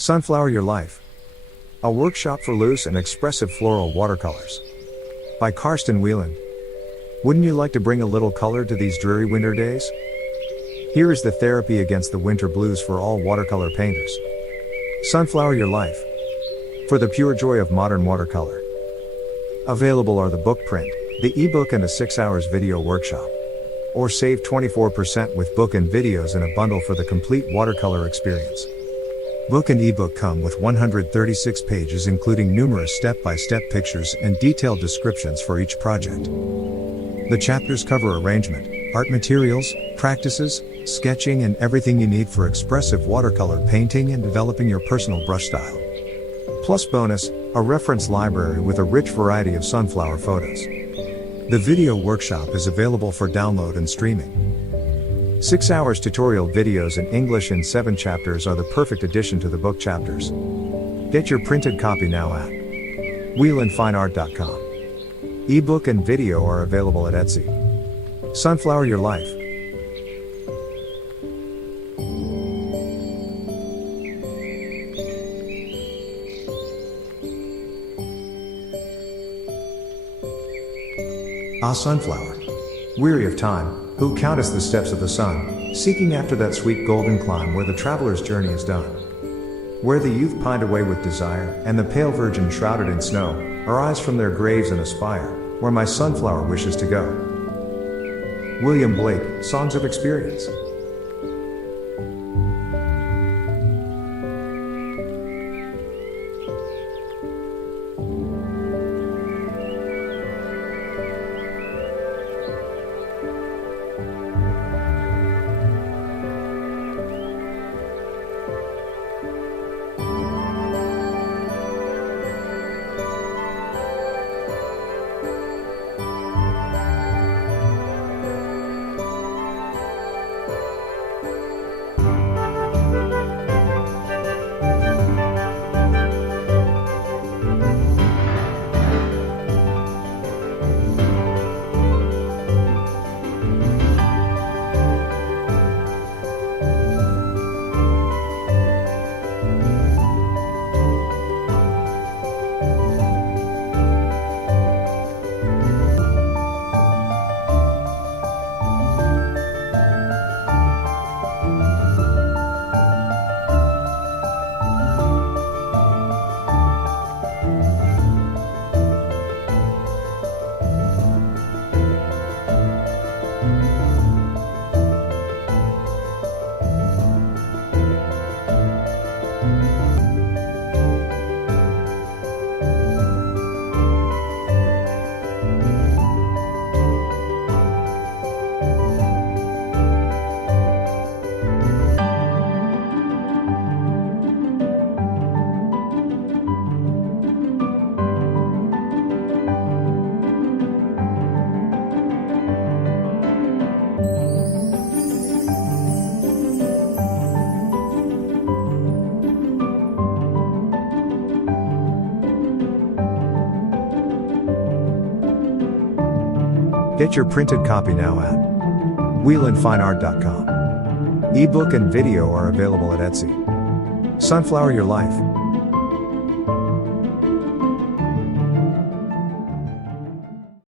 Sunflower Your Life. A workshop for loose and expressive floral watercolors. By Carsten Wieland. Wouldn't you like to bring a little color to these dreary winter days? Here is the therapy against the winter blues for all watercolor painters. Sunflower Your Life. For the pure joy of modern watercolor. Available are the book print, the ebook and a 6 hours video workshop. Or save 24% with book and videos in a bundle for the complete watercolor experience. Book and ebook come with 136 pages including numerous step-by-step pictures and detailed descriptions for each project. The chapters cover arrangement, art materials, practices, sketching and everything you need for expressive watercolor painting and developing your personal brush style. Plus bonus, a reference library with a rich variety of sunflower photos. The video workshop is available for download and streaming. 6 hours tutorial videos in English in 7 chapters are the perfect addition to the book chapters. Get your printed copy now at wielandfineart.com. Ebook and video are available at Etsy. Sunflower Your Life. Ah, sunflower, weary of time, who countest the steps of the sun, seeking after that sweet golden clime where the traveler's journey is done. Where the youth pined away with desire, and the pale virgin shrouded in snow, arise from their graves and aspire, where my sunflower wishes to go. William Blake, Songs of Experience. Get your printed copy now at wielandfineart.com. Ebook and video are available at Etsy. Sunflower Your Life.